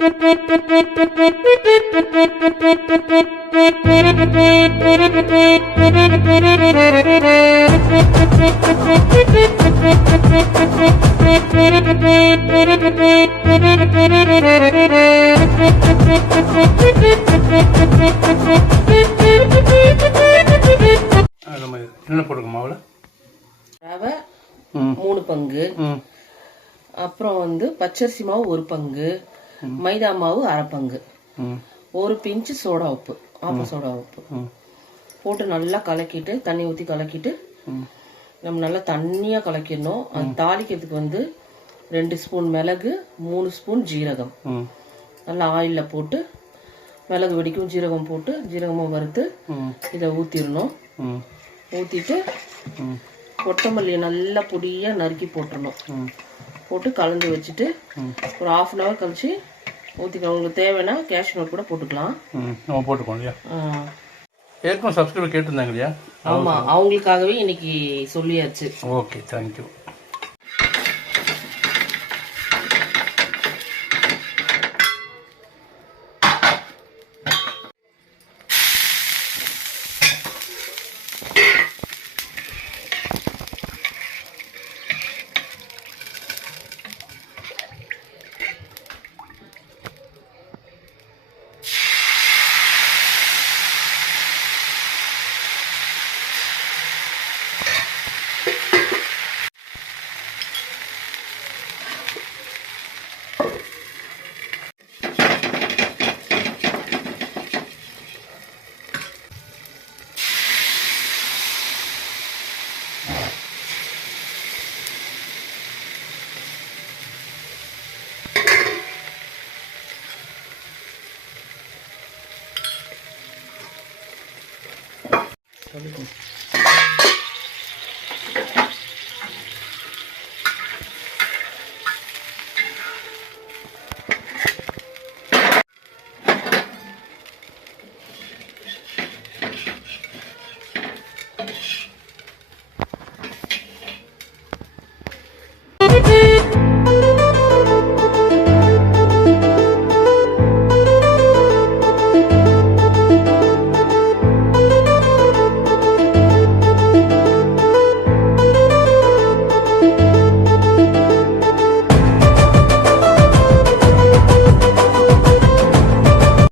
என்ன போட்டுக்க மாவுல? ரவை 3 பங்கு, அப்புறம் வந்து பச்சரிசி மாவு 1 பங்கு, மைதா மாவு 1/2 பங்கு, 1 பிஞ்ச் சோடா உப்பு, ஆப்ப சோடா உப்பு போட்டு நல்லா கலக்கிட்டு தண்ணி ஊற்றி கலக்கிட்டு நம்ம நல்லா தண்ணியா கலக்கிடணும். அது தாளிக்கிறதுக்கு வந்து 2 ஸ்பூன் மிளகு, 3 ஸ்பூன் ஜீரகம் நல்லா ஆயில்ல போட்டு மிளகு வெடிக்கும், ஜீரகம் போட்டு ஜீரகமும் வறுத்து இதை ஊற்றிடணும். ஊற்றிட்டு கொத்தமல்லியை நல்லா பொடியாக நறுக்கி போட்டுடணும். போட்டு கலந்து வச்சுட்டு ஒரு 1/2 hour கழிச்சு ஊற்றிக்கலாம். உங்களுக்கு தேவைன்னா கேஷ்யூ நட் கூட போட்டுக்கலாம். நம்ம போட்டுக்கோம் இல்லையா? ஏற்கனவே சப்ஸ்கிரைபர் கேட்டிருந்தாங்க இல்லையா? ஆமாம், அவங்களுக்காகவே இன்னைக்கு சொல்லியாச்சு. Okay, thank you.